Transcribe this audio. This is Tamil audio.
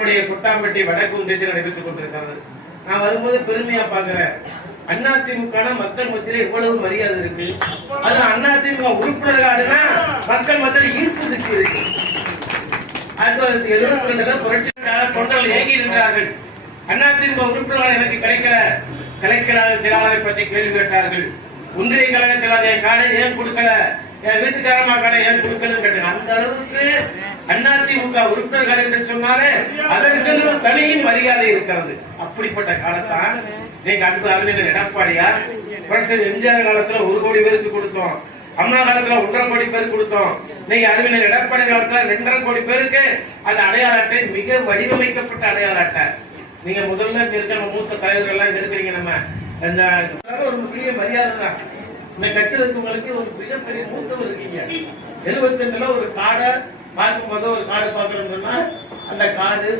நம்முடைய குட்டாம்பட்டி வடக்கு ஒன்றியத்தில் நடைபெற்றுக் கொண்டிருக்கிறது. நான் வரும்போது பெருமையா பாக்குறேன், அதிமுக மக்கள் மத்தியில எவ்வளவு மரியாதை இருக்கு. அது அதிமுக உறுப்பினர்களாடுனா மக்கள் மத்தியில் ஈர்ப்பு சக்தி இருக்கு. 1972 புரட்சிக்காக தொண்டர்கள் ஏங்கி இருக்கிறார்கள். அதிமுக உறுப்பினர்கள் எனக்கு கிடைக்கல, கலைக்கிறார்கள் செயலாளரை பற்றி கேள்வி கேட்டார்கள். ஒன்றிய கழக செயலாளர் என் காடை ஏன் கொடுக்கல, என் வீட்டுக்காரமா கடை ஏன் கொடுக்கலன்னு கேட்டாங்க. அந்த அளவுக்கு அதிமுக உறுப்பினர் கடை என்று சொன்னாலே அதற்கு தனியும் மரியாதை இருக்கிறது. அப்படிப்பட்ட காலத்தான் நீங்க அன்பு அறிஞர் எடப்பாடியார் புரட்சி எம்ஜிஆர் காலத்துல 1 கோடி பேருக்கு கொடுத்தோம், அம்மா காலத்துல 1.5 கோடி பேருக்கு கொடுத்தோம். நீங்க அறிஞர் எடப்பாடி காலத்துல 2.5 கோடி பேருக்கு அந்த அடையாள அட்டை மிக வடிவமைக்கப்பட்ட அடையாள அட்டை. நீங்க முதல்ல இருக்கிற மூத்த தலைவர்கள் எல்லாம் இருக்கிறீங்க. நம்ம ஒரு பெரிய மரியாதை தான். இந்த கட்சியில் இருக்கவங்களுக்கு ஒரு மிகப்பெரிய மூத்தவர் இருக்கீங்க. 72ல ஒரு காடை பார்க்கும்போது ஒரு காடு பாக்குறோம்னா அந்த காடு